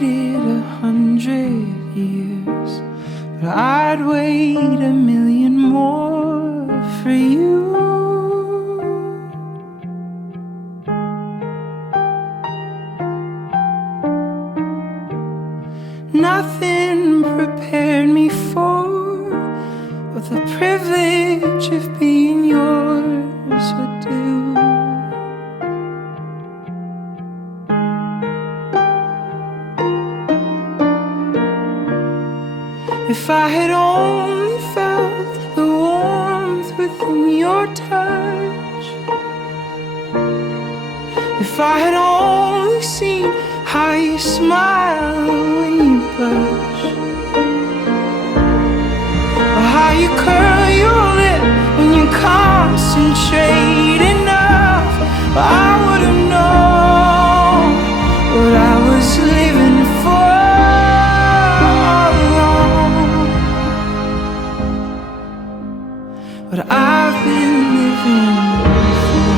waited 100 years, but I'd wait 1,000,000 more for you. Nothing prepared me for what the privilege of being yours would do. If I had only felt the warmth within your touch, if I had only seen how you smile when you blush, or how you curl your lip when you concentrate enough, I would have known what I was living for all along. What I've been living for.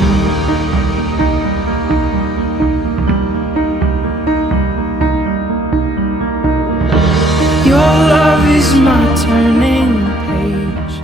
Your love is my turning page.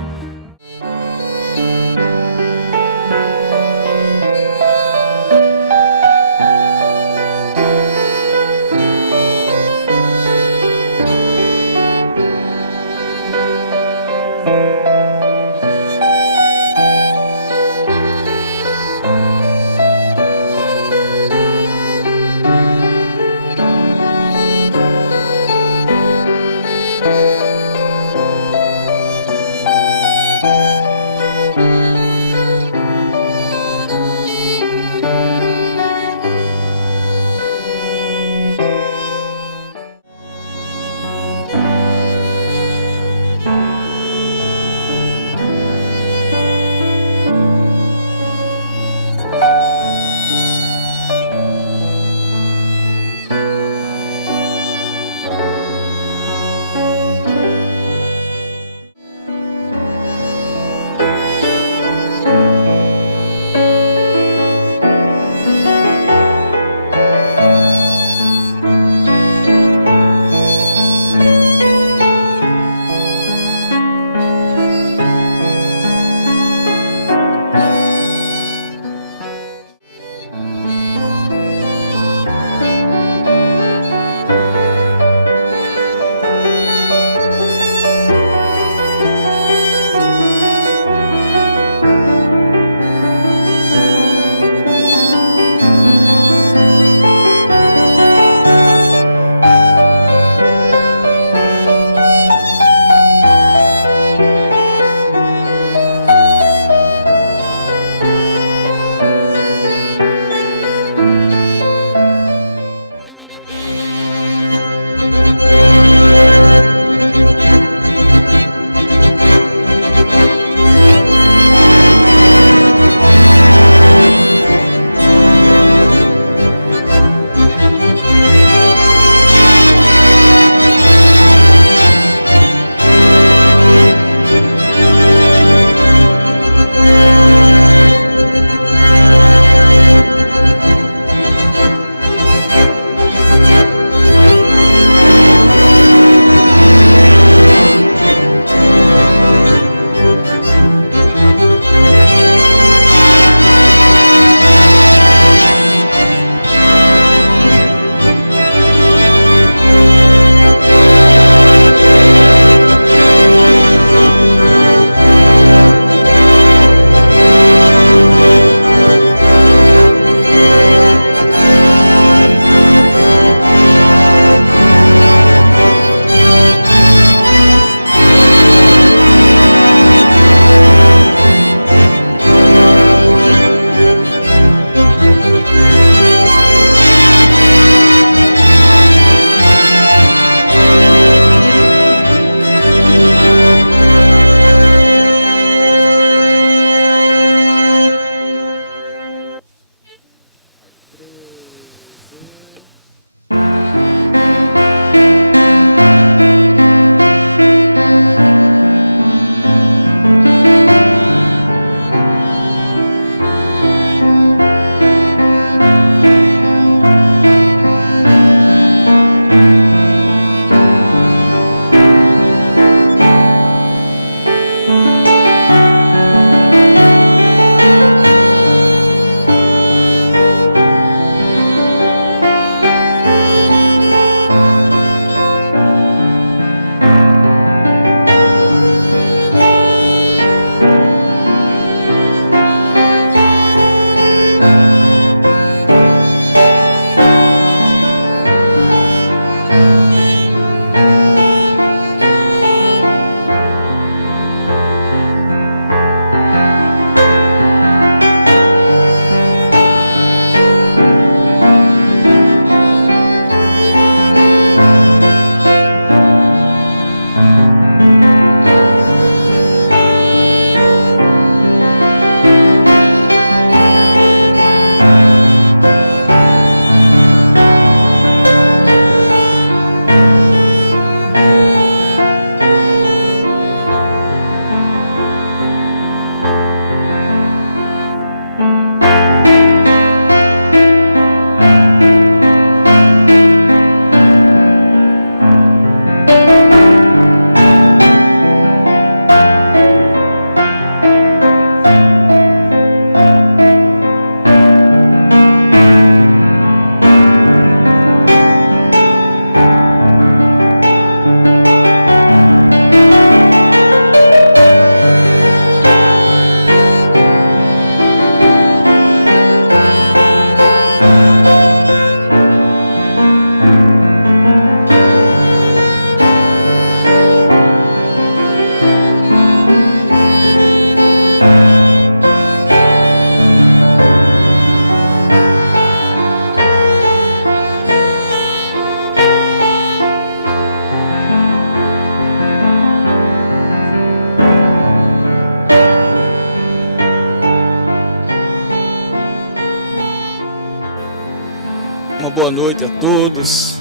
Uma boa noite a todos,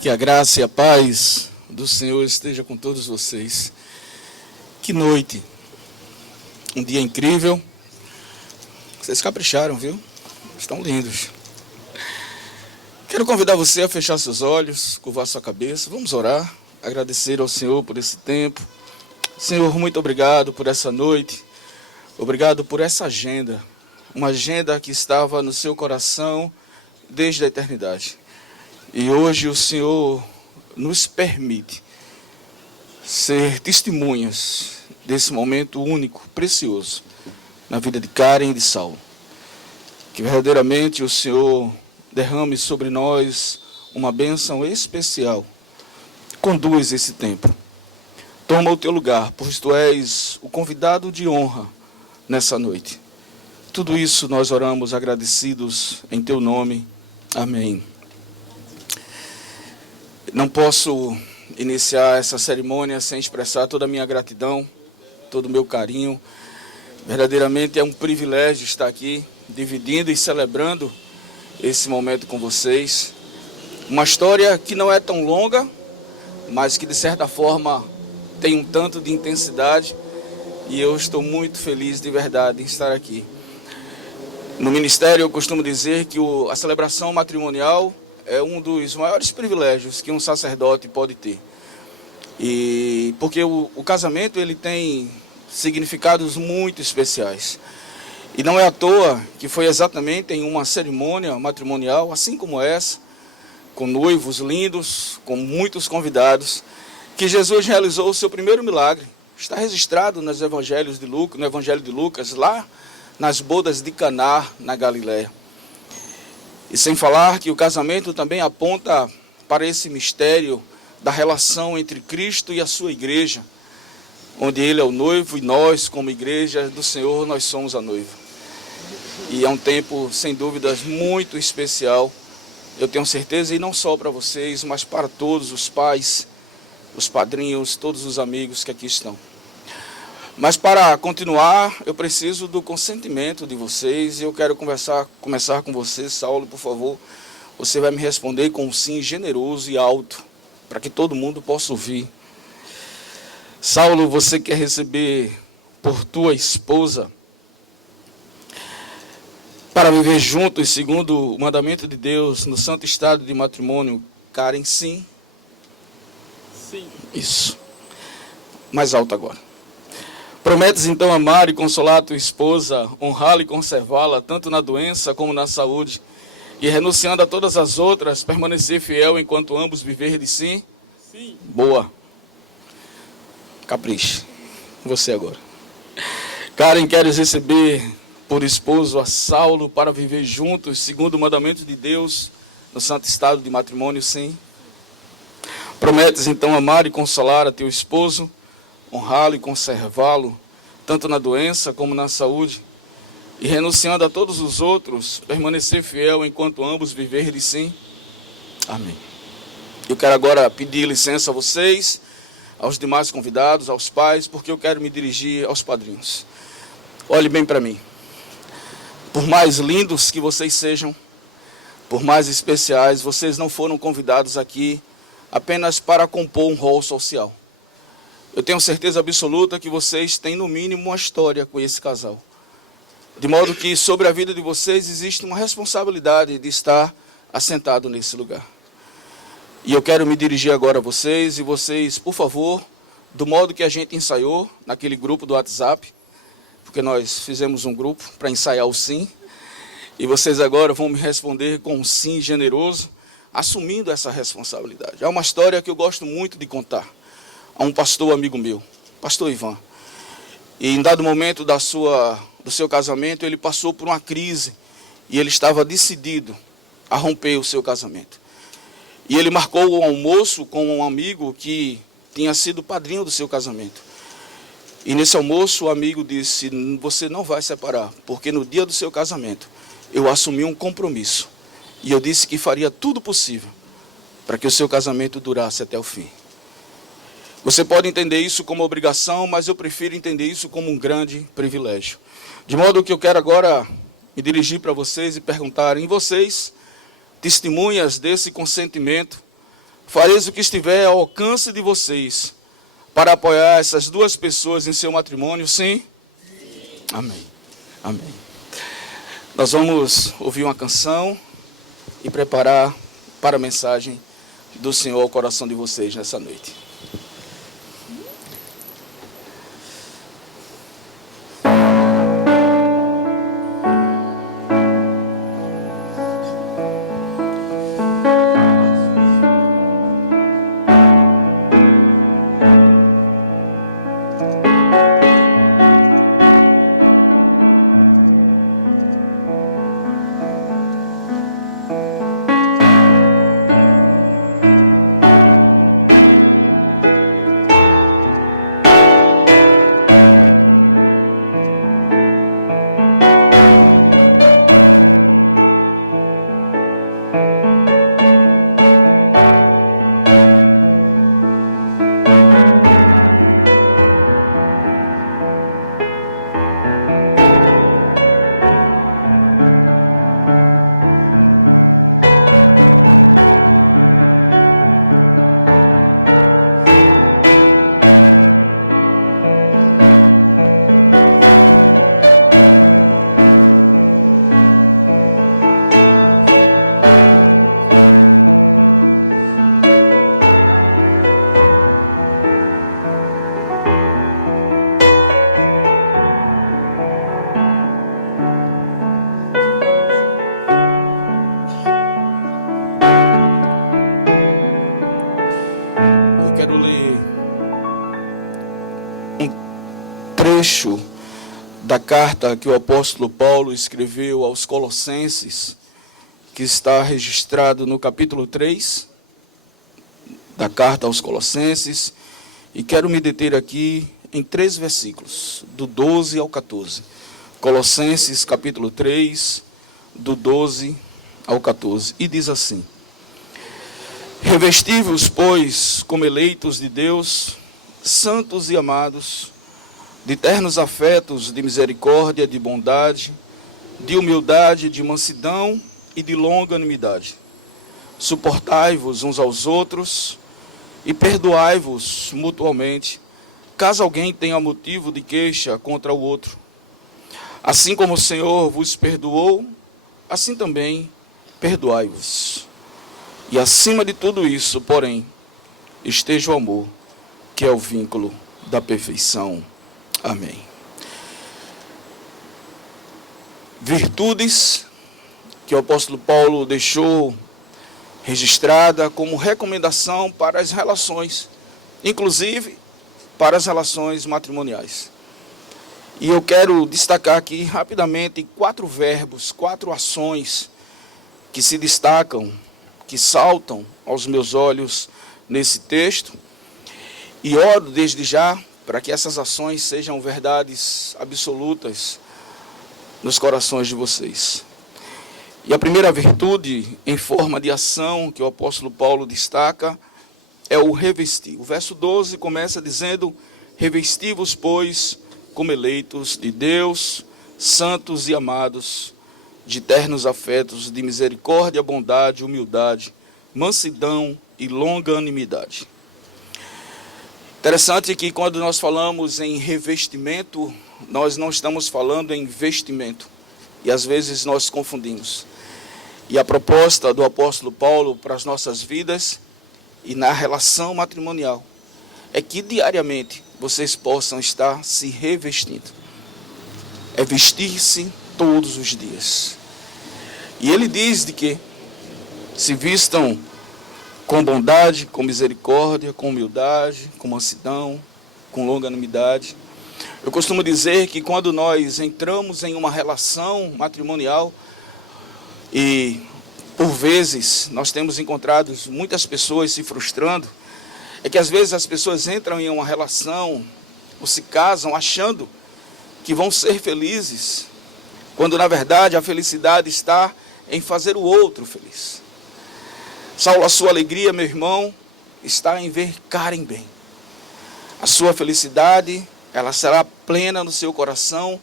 que a graça e a paz do Senhor esteja com todos vocês. Que noite, um dia incrível, vocês capricharam, viu? Estão lindos. Quero convidar você a fechar seus olhos, curvar sua cabeça, vamos orar, agradecer ao Senhor por esse tempo. Senhor, muito obrigado por essa noite, obrigado por essa agenda, uma agenda que estava no seu coração desde a eternidade. E hoje o Senhor nos permite ser testemunhas desse momento único, precioso, na vida de Karen e de Saulo. Que verdadeiramente o Senhor derrame sobre nós uma bênção especial. Conduz esse tempo. Toma o teu lugar, pois tu és o convidado de honra nessa noite. Tudo isso nós oramos agradecidos em teu nome. Amém. Não posso iniciar essa cerimônia sem expressar toda a minha gratidão, todo o meu carinho. Verdadeiramente é um privilégio estar aqui, dividindo e celebrando esse momento com vocês. Uma história que não é tão longa, mas que de certa forma tem um tanto de intensidade. E eu estou muito feliz de verdade em estar aqui. No ministério eu costumo dizer que a celebração matrimonial é um dos maiores privilégios que um sacerdote pode ter. E porque o casamento ele tem significados muito especiais. E não é à toa que foi exatamente em uma cerimônia matrimonial, assim como essa, com noivos lindos, com muitos convidados, que Jesus realizou o seu primeiro milagre. Está registrado nos evangelhos de Lucas, no Evangelho de Lucas, lá nas bodas de Caná, na Galiléia. E sem falar que o casamento também aponta para esse mistério da relação entre Cristo e a sua igreja, onde Ele é o noivo e nós, como igreja do Senhor, nós somos a noiva. E é um tempo, sem dúvidas, muito especial, eu tenho certeza, e não só para vocês, mas para todos os pais, os padrinhos, todos os amigos que aqui estão. Mas para continuar, eu preciso do consentimento de vocês e eu quero começar com você, Saulo, por favor. Você vai me responder com um sim generoso e alto, para que todo mundo possa ouvir. Saulo, você quer receber por tua esposa para viver juntos, segundo o mandamento de Deus, no santo estado de matrimônio, Karen, sim? Sim. Isso. Mais alto agora. Prometes então amar e consolar a tua esposa, honrá-la e conservá-la, tanto na doença como na saúde, e renunciando a todas as outras, permanecer fiel enquanto ambos viverdes sim? Sim. Boa. Capriche. Você agora. Karen, queres receber por esposo a Saulo para viver juntos, segundo o mandamento de Deus, no santo estado de matrimônio, sim? Prometes então amar e consolar a teu esposo, honrá-lo e conservá-lo, tanto na doença como na saúde, e renunciando a todos os outros, permanecer fiel enquanto ambos viverem sim? Amém. Eu quero agora pedir licença a vocês, aos demais convidados, aos pais, porque eu quero me dirigir aos padrinhos. Olhe bem para mim. Por mais lindos que vocês sejam, por mais especiais, vocês não foram convidados aqui apenas para compor um rol social. Eu tenho certeza absoluta que vocês têm, no mínimo, uma história com esse casal. De modo que, sobre a vida de vocês, existe uma responsabilidade de estar assentado nesse lugar. E eu quero me dirigir agora a vocês, e vocês, por favor, do modo que a gente ensaiou, naquele grupo do WhatsApp, porque nós fizemos um grupo para ensaiar o sim, e vocês agora vão me responder com um sim generoso, assumindo essa responsabilidade. É uma história que eu gosto muito de contar. A um pastor amigo meu, pastor Ivan. E em dado momento do seu casamento, ele passou por uma crise e ele estava decidido a romper o seu casamento. E ele marcou um almoço com um amigo que tinha sido padrinho do seu casamento. E nesse almoço o amigo disse: você não vai separar, porque no dia do seu casamento eu assumi um compromisso. E eu disse que faria tudo possível para que o seu casamento durasse até o fim. Você pode entender isso como obrigação, mas eu prefiro entender isso como um grande privilégio. De modo que eu quero agora me dirigir para vocês e perguntar em vocês testemunhas desse consentimento, fareis o que estiver ao alcance de vocês para apoiar essas duas pessoas em seu matrimônio, sim? Amém. Amém. Nós vamos ouvir uma canção e preparar para a mensagem do Senhor ao coração de vocês nessa noite. Trecho da carta que o apóstolo Paulo escreveu aos Colossenses, que está registrado no capítulo 3 da carta aos Colossenses, e quero me deter aqui em 3 versículos, do 12 ao 14. Colossenses capítulo 3, do 12 ao 14, e diz assim: Revesti-vos, pois, como eleitos de Deus, santos e amados, de ternos afetos, de misericórdia, de bondade, de humildade, de mansidão e de longanimidade. Suportai-vos uns aos outros e perdoai-vos mutualmente, caso alguém tenha motivo de queixa contra o outro. Assim como o Senhor vos perdoou, assim também perdoai-vos. E acima de tudo isso, porém, esteja o amor, que é o vínculo da perfeição. Amém. Virtudes que o apóstolo Paulo deixou registrada como recomendação para as relações, inclusive para as relações matrimoniais. E eu quero destacar aqui rapidamente 4 verbos, 4 ações que se destacam, que saltam aos meus olhos nesse texto. E oro desde já para que essas ações sejam verdades absolutas nos corações de vocês. E a primeira virtude em forma de ação que o apóstolo Paulo destaca é o revestir. O verso 12 começa dizendo: Revesti-vos, pois, como eleitos de Deus, santos e amados, de ternos afetos, de misericórdia, bondade, humildade, mansidão e longanimidade. Interessante que quando nós falamos em revestimento, nós não estamos falando em vestimento. E às vezes nós confundimos. E a proposta do apóstolo Paulo para as nossas vidas e na relação matrimonial é que diariamente vocês possam estar se revestindo. É vestir-se todos os dias. E ele diz de que se vistam com bondade, com misericórdia, com humildade, com mansidão, com longanimidade. Eu costumo dizer que quando nós entramos em uma relação matrimonial, e por vezes nós temos encontrado muitas pessoas se frustrando, é que às vezes as pessoas entram em uma relação ou se casam achando que vão ser felizes, quando na verdade a felicidade está em fazer o outro feliz. A sua alegria, meu irmão, está em ver Karen bem. A sua felicidade, ela será plena no seu coração,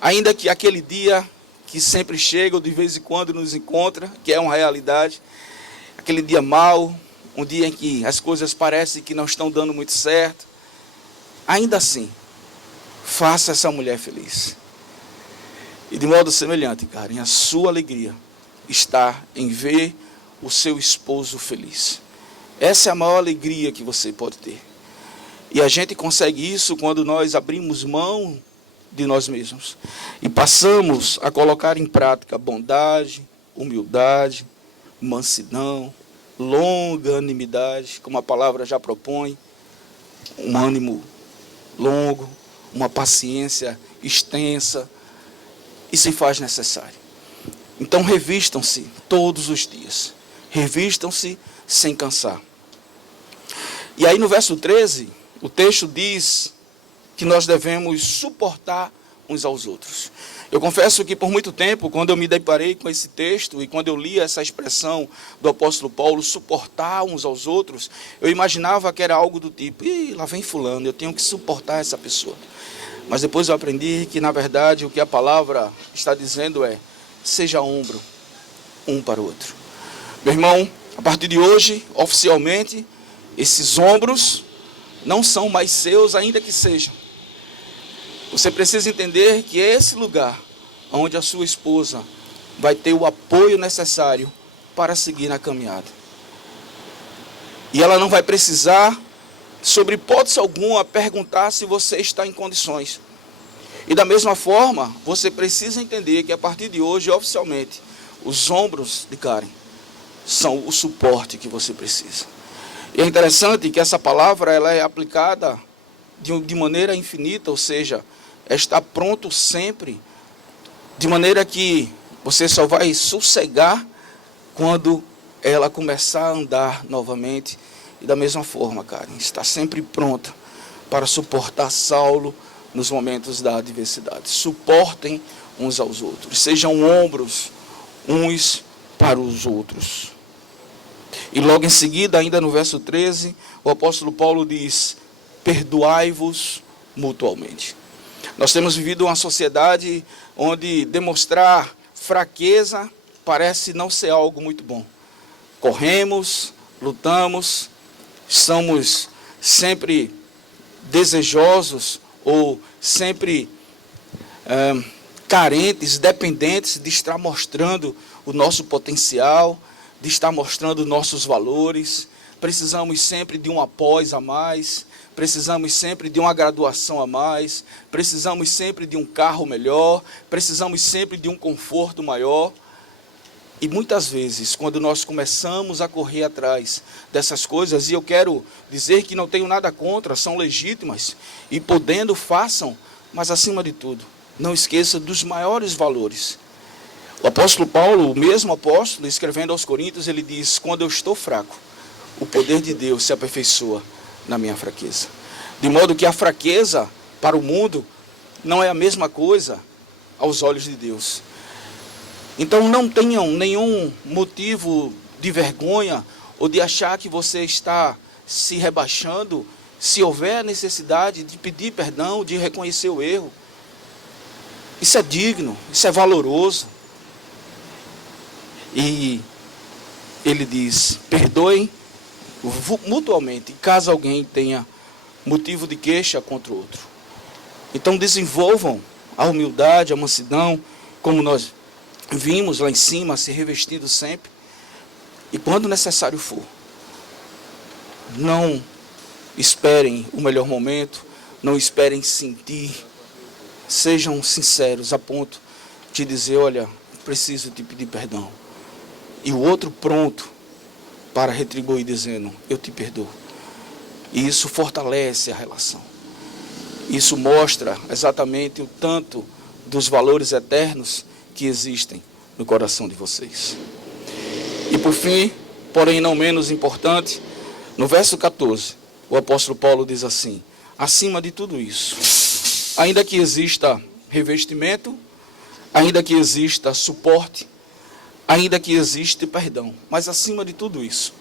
ainda que aquele dia que sempre chega ou de vez em quando nos encontra, que é uma realidade. Aquele dia mau, um dia em que as coisas parecem que não estão dando muito certo. Ainda assim, faça essa mulher feliz. E de modo semelhante, Karen, a sua alegria está em ver o seu esposo feliz. Essa é a maior alegria que você pode ter. E a gente consegue isso quando nós abrimos mão de nós mesmos e passamos a colocar em prática bondade, humildade, mansidão, longanimidade, como a palavra já propõe, um ânimo longo, uma paciência extensa, e se faz necessário. Então revistam-se todos os dias, revistam-se sem cansar. E aí no verso 13, o texto diz que nós devemos suportar uns aos outros. Eu confesso que por muito tempo, quando eu me deparei com esse texto e quando eu li essa expressão do apóstolo Paulo, suportar uns aos outros, eu imaginava que era algo do tipo, lá vem fulano, eu tenho que suportar essa pessoa. Mas depois eu aprendi que, na verdade, o que a palavra está dizendo é, seja ombro um para o outro. Meu irmão, a partir de hoje, oficialmente, esses ombros não são mais seus, ainda que sejam. Você precisa entender que é esse lugar onde a sua esposa vai ter o apoio necessário para seguir na caminhada. E ela não vai precisar, sobre hipótese alguma, perguntar se você está em condições. E da mesma forma, você precisa entender que a partir de hoje, oficialmente, os ombros de Karen são o suporte que você precisa. E é interessante que essa palavra ela é aplicada de maneira infinita, ou seja, está pronto sempre, de maneira que você só vai sossegar quando ela começar a andar novamente. E da mesma forma, Karen, está sempre pronta para suportar Saulo nos momentos da adversidade. Suportem uns aos outros, sejam ombros uns para os outros. E logo em seguida, ainda no verso 13, o apóstolo Paulo diz, perdoai-vos mutualmente. Nós temos vivido uma sociedade onde demonstrar fraqueza parece não ser algo muito bom. Corremos, lutamos, somos sempre desejosos ou sempre carentes, dependentes de estar mostrando o nosso potencial, de estar mostrando nossos valores. Precisamos sempre de um após a mais, precisamos sempre de uma graduação a mais, precisamos sempre de um carro melhor, precisamos sempre de um conforto maior. E muitas vezes, quando nós começamos a correr atrás dessas coisas, e eu quero dizer que não tenho nada contra, são legítimas, e podendo, façam, mas acima de tudo, não esqueça dos maiores valores. O apóstolo Paulo, o mesmo apóstolo, escrevendo aos Coríntios, ele diz, quando eu estou fraco, o poder de Deus se aperfeiçoa na minha fraqueza. De modo que a fraqueza para o mundo não é a mesma coisa aos olhos de Deus. Então não tenham nenhum motivo de vergonha ou de achar que você está se rebaixando, se houver necessidade de pedir perdão, de reconhecer o erro. Isso é digno, isso é valoroso. E ele diz, perdoem mutuamente, caso alguém tenha motivo de queixa contra o outro. Então desenvolvam a humildade, a mansidão, como nós vimos lá em cima, se revestindo sempre. E quando necessário for, não esperem o melhor momento, não esperem sentir, sejam sinceros a ponto de dizer, olha, preciso te pedir perdão. E o outro pronto para retribuir dizendo, eu te perdoo. E isso fortalece a relação. Isso mostra exatamente o tanto dos valores eternos que existem no coração de vocês. E por fim, porém não menos importante, no verso 14, o apóstolo Paulo diz assim, acima de tudo isso, ainda que exista revestimento, ainda que exista suporte, ainda que exista perdão, mas acima de tudo isso,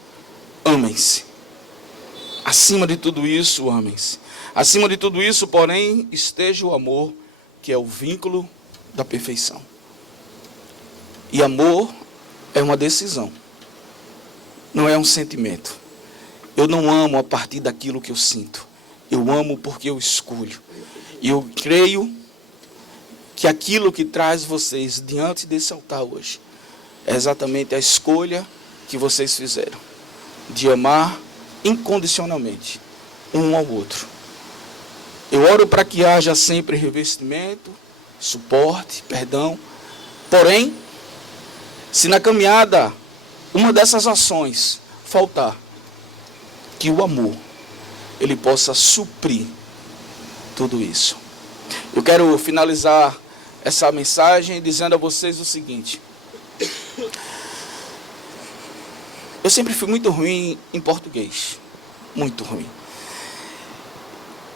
amem-se. Acima de tudo isso, amem-se. Acima de tudo isso, porém, esteja o amor, que é o vínculo da perfeição. E amor é uma decisão, não é um sentimento. Eu não amo a partir daquilo que eu sinto. Eu amo porque eu escolho. E eu creio que aquilo que traz vocês diante desse altar hoje é exatamente a escolha que vocês fizeram de amar incondicionalmente um ao outro. Eu oro para que haja sempre revestimento, suporte, perdão. Porém, se na caminhada uma dessas ações faltar, que o amor ele possa suprir tudo isso. Eu quero finalizar essa mensagem dizendo a vocês o seguinte: eu sempre fui muito ruim em português, muito ruim.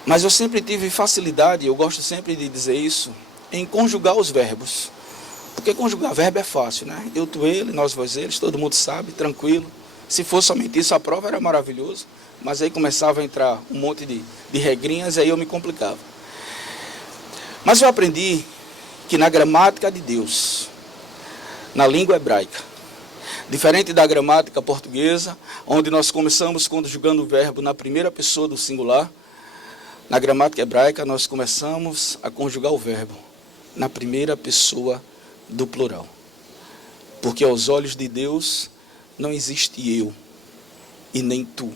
Mas eu sempre tive facilidade, eu gosto sempre de dizer isso, em conjugar os verbos. Porque conjugar verbo é fácil, né? Eu, tu, ele, nós, vós, eles, todo mundo sabe, tranquilo. Se fosse somente isso, a prova era maravilhoso. Mas aí começava a entrar um monte de regrinhas, aí eu me complicava. Mas eu aprendi que na gramática de Deus, na língua hebraica, diferente da gramática portuguesa, onde nós começamos conjugando o verbo na primeira pessoa do singular, na gramática hebraica nós começamos a conjugar o verbo na primeira pessoa do plural. Porque aos olhos de Deus não existe eu e nem tu.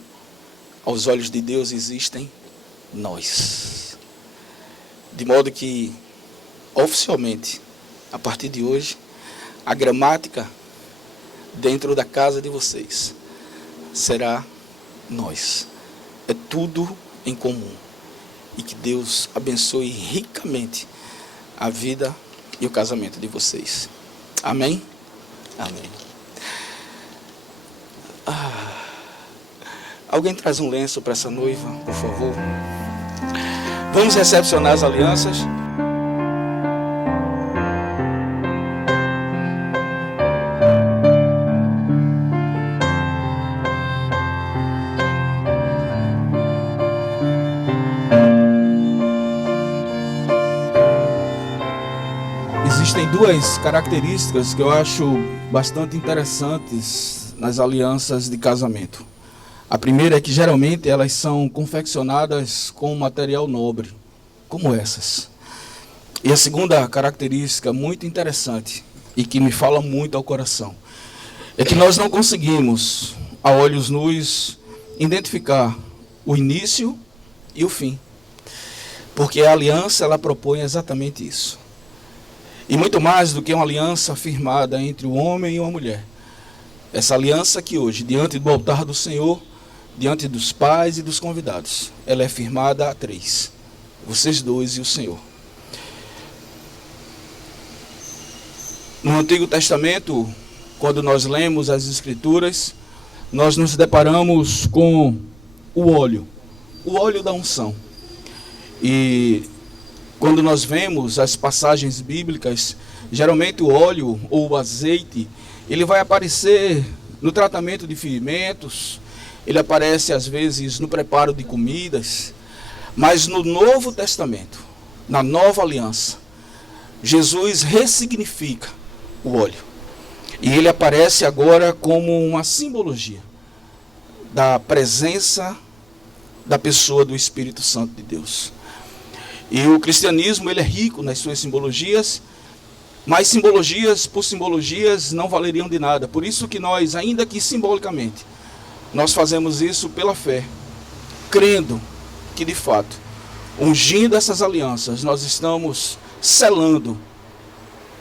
Aos olhos de Deus existem nós. De modo que, oficialmente, a partir de hoje, a gramática dentro da casa de vocês será nós. É tudo em comum. E que Deus abençoe ricamente a vida e o casamento de vocês. Amém? Amém. Alguém traz um lenço para essa noiva, por favor? Vamos recepcionar as alianças. Existem duas características que eu acho bastante interessantes nas alianças de casamento. A primeira é que geralmente elas são confeccionadas com material nobre, como essas. E a segunda característica muito interessante e que me fala muito ao coração é que nós não conseguimos, a olhos nus, identificar o início e o fim. Porque a aliança ela propõe exatamente isso. E muito mais do que uma aliança firmada entre o homem e uma mulher. Essa aliança que hoje, diante do altar do Senhor, diante dos pais e dos convidados, ela é firmada a três. Vocês dois e o Senhor. No Antigo Testamento, quando nós lemos as Escrituras, nós nos deparamos com o óleo da unção. E quando nós vemos as passagens bíblicas, geralmente o óleo ou o azeite, ele vai aparecer no tratamento de ferimentos, ele aparece às vezes no preparo de comidas, mas no Novo Testamento, na Nova Aliança, Jesus ressignifica o óleo. E ele aparece agora como uma simbologia da presença da pessoa do Espírito Santo de Deus. E o cristianismo ele é rico nas suas simbologias, mas simbologias por simbologias não valeriam de nada. Por isso que nós, ainda que simbolicamente, nós fazemos isso pela fé, crendo que de fato, ungindo essas alianças, nós estamos selando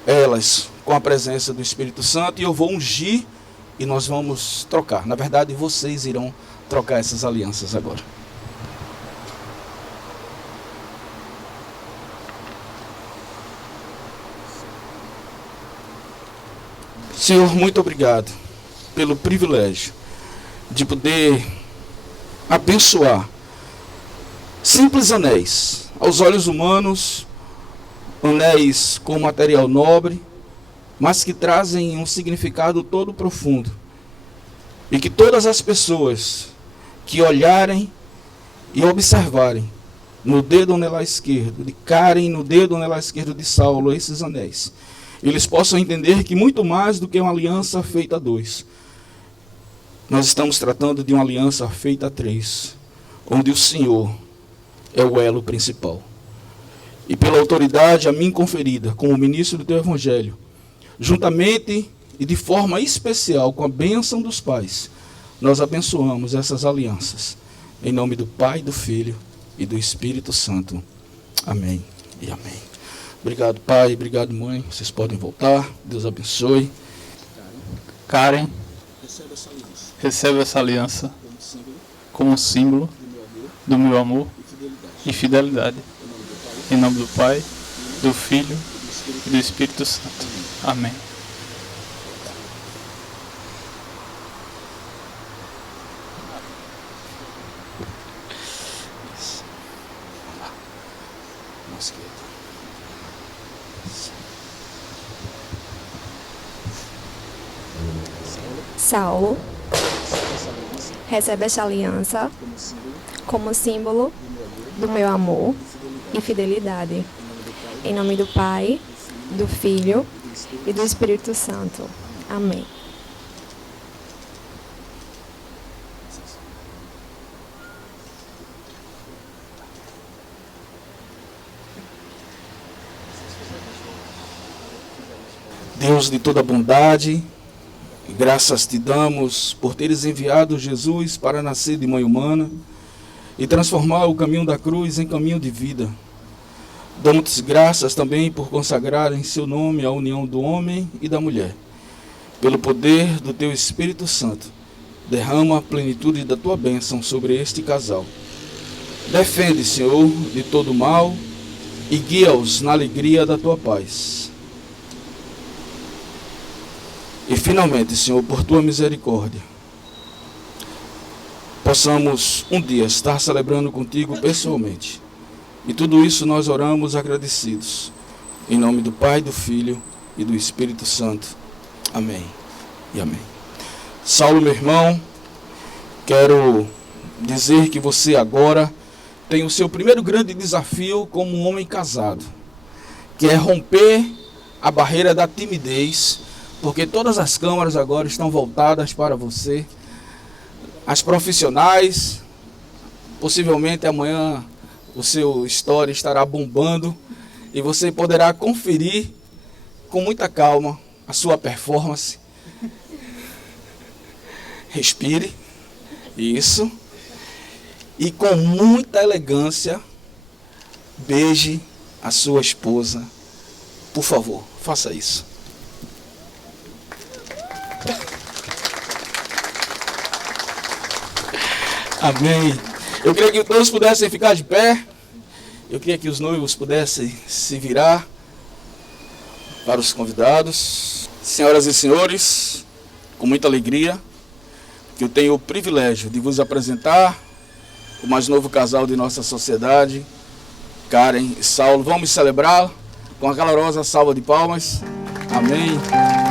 elas com a presença do Espírito Santo, e eu vou ungir e nós vamos trocar. Na verdade, vocês irão trocar essas alianças agora. Senhor, muito obrigado pelo privilégio de poder abençoar simples anéis, aos olhos humanos, anéis com material nobre, mas que trazem um significado todo profundo. E que todas as pessoas que olharem e observarem no dedo anelar esquerdo de Karen, no dedo anelar esquerdo de Saulo, esses anéis, eles possam entender que muito mais do que uma aliança feita a dois, nós estamos tratando de uma aliança feita a três, onde o Senhor é o elo principal. E pela autoridade a mim conferida como ministro do teu evangelho, juntamente e de forma especial com a bênção dos pais, nós abençoamos essas alianças. Em nome do Pai, do Filho e do Espírito Santo. Amém e amém. Obrigado, pai. Obrigado, mãe. Vocês podem voltar. Deus abençoe. Karen, recebe essa aliança como símbolo do meu amor e fidelidade. Em nome do Pai, do Filho e do Espírito Santo. Amém. Saulo recebe esta aliança como símbolo do meu amor e fidelidade. Em nome do Pai, do Filho e do Espírito Santo. Amém. Deus de toda bondade, graças te damos por teres enviado Jesus para nascer de mãe humana e transformar o caminho da cruz em caminho de vida. Damos-te graças também por consagrar em seu nome a união do homem e da mulher. Pelo poder do teu Espírito Santo, derrama a plenitude da tua bênção sobre este casal. Defende, Senhor, de todo mal e guia-os na alegria da tua paz. E finalmente, Senhor, por tua misericórdia, possamos um dia estar celebrando contigo pessoalmente. E tudo isso nós oramos agradecidos. Em nome do Pai, do Filho e do Espírito Santo. Amém e amém. Saulo, meu irmão, quero dizer que você agora tem o seu primeiro grande desafio como um homem casado, que é romper a barreira da timidez, porque todas as câmaras agora estão voltadas para você. As profissionais, possivelmente amanhã o seu story estará bombando e você poderá conferir com muita calma a sua performance. Respire, isso, e com muita elegância beije a sua esposa. Por favor, faça isso. Amém. Eu queria que todos pudessem ficar de pé. Eu queria que os noivos pudessem se virar para os convidados. Senhoras e senhores, com muita alegria, que eu tenho o privilégio de vos apresentar o mais novo casal de nossa sociedade, Karen e Saulo. Vamos celebrar com a calorosa salva de palmas. Amém.